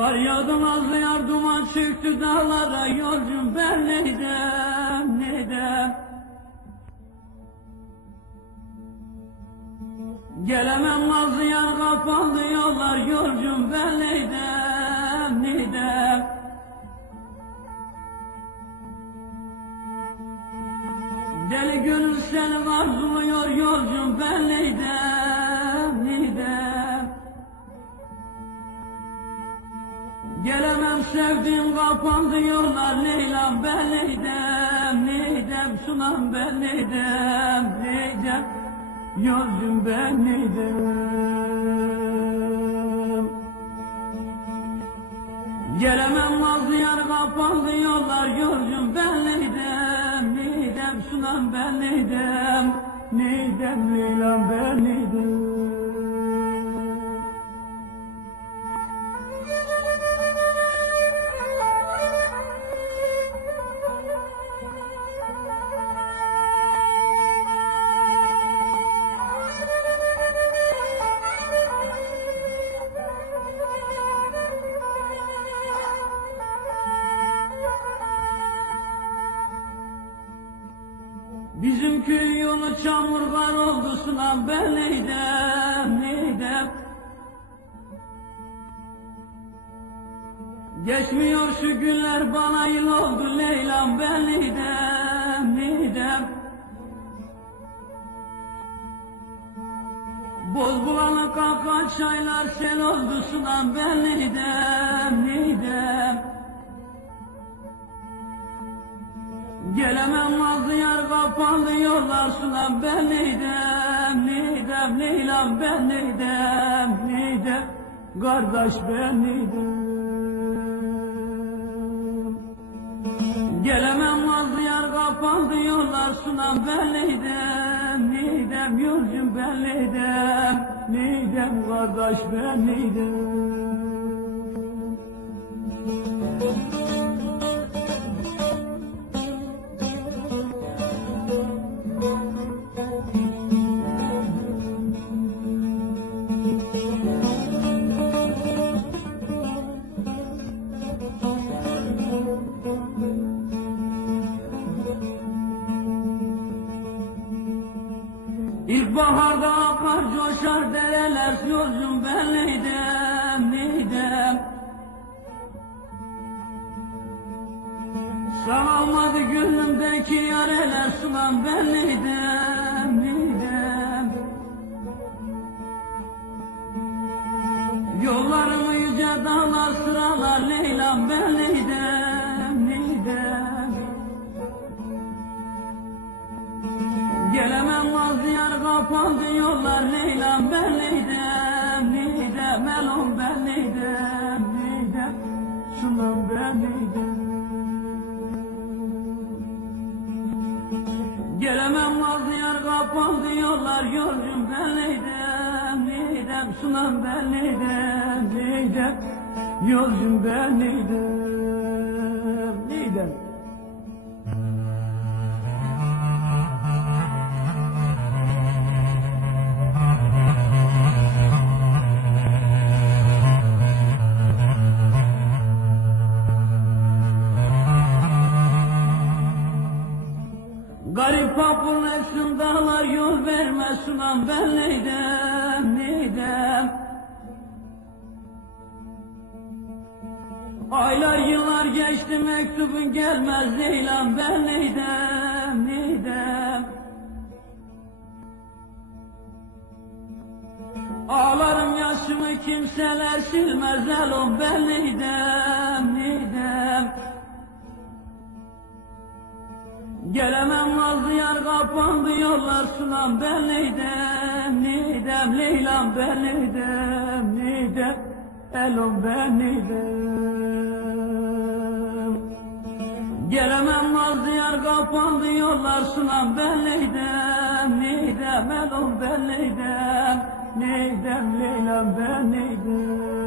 Kar yağdı nazlı yar, duman çıktı dağlara, yolcum ben neydem, neydem. Gelemem nazlı yar, kapandı yollar, yolcum ben neydem, neydem. Deli gönül seni arzuluyor, yolcum ben neydem, neydem. Gelemem sevdiğim, kapandı yollar, Leyla'm ben neydem, neydem. Sunam ben neydem, neydem. Yolcum ben neydem. Gelemem nazlı yar, kapandı yollar, yolcum ben neydem, neydem. Sunam ben neydem, neydem. Leyla'm ben neydem. Bizim köy yolu çamur kar oldu, sunam ben neydem, neydem. Geçmiyor şu günler, bana yıl oldu, Leyla'm ben neydem, neydem. Boz bulana kalkan çaylar sel oldu, sunam ben neydem, neydem. Gelemem nazlı yar, kapandı yollar, sunam ben neydem, neydem. Leyla'm ben neydem, neydem. Kardeş ben neydem. Gelemem nazlı yar, kapandı yollar, sunam ben neydem, neydem. Yolcum ben neydem, neydem. Kardeş ben neydem. İlkbaharda akar coşar dereler, yolcum ben neydem, neydem. Sarılmadı gönlümdeki yareler, sunam ben neydem, neydem. Yollarımı yüce dağlar sıralar, Leyla'm ben neydem, neydem. Gelemem nazlı yar, kapandı yollar, Leyla'm ben neydem, neydem. Elom ben neydem, neydem. Sunam ben neydem. Gelemem nazlı yar, kapandı yollar, yolcum ben neydem, neydem. Sunam ben neydem, neydem. Yolcum ben neydem, neydem. Garip papur nefsim dağlar, yol vermez, sunam ben neydem, neydem. Aylar yıllar geçti, mektubun gelmez, Leyla'm ben neydem, neydem. Ağlarım yaşımı kimseler silmez, elom ben neydem, neydem. Gelemem nazlı yar, kapandı yollar, sunam ben neydem, neydem. Leyla'm ben neydem, neydem. Elom ben neydem. Gelemem nazlı yar, kapandı yollar, sunam ben neydem, neydem. Elom ben neydem, neydem. Leyla'm ben neydem.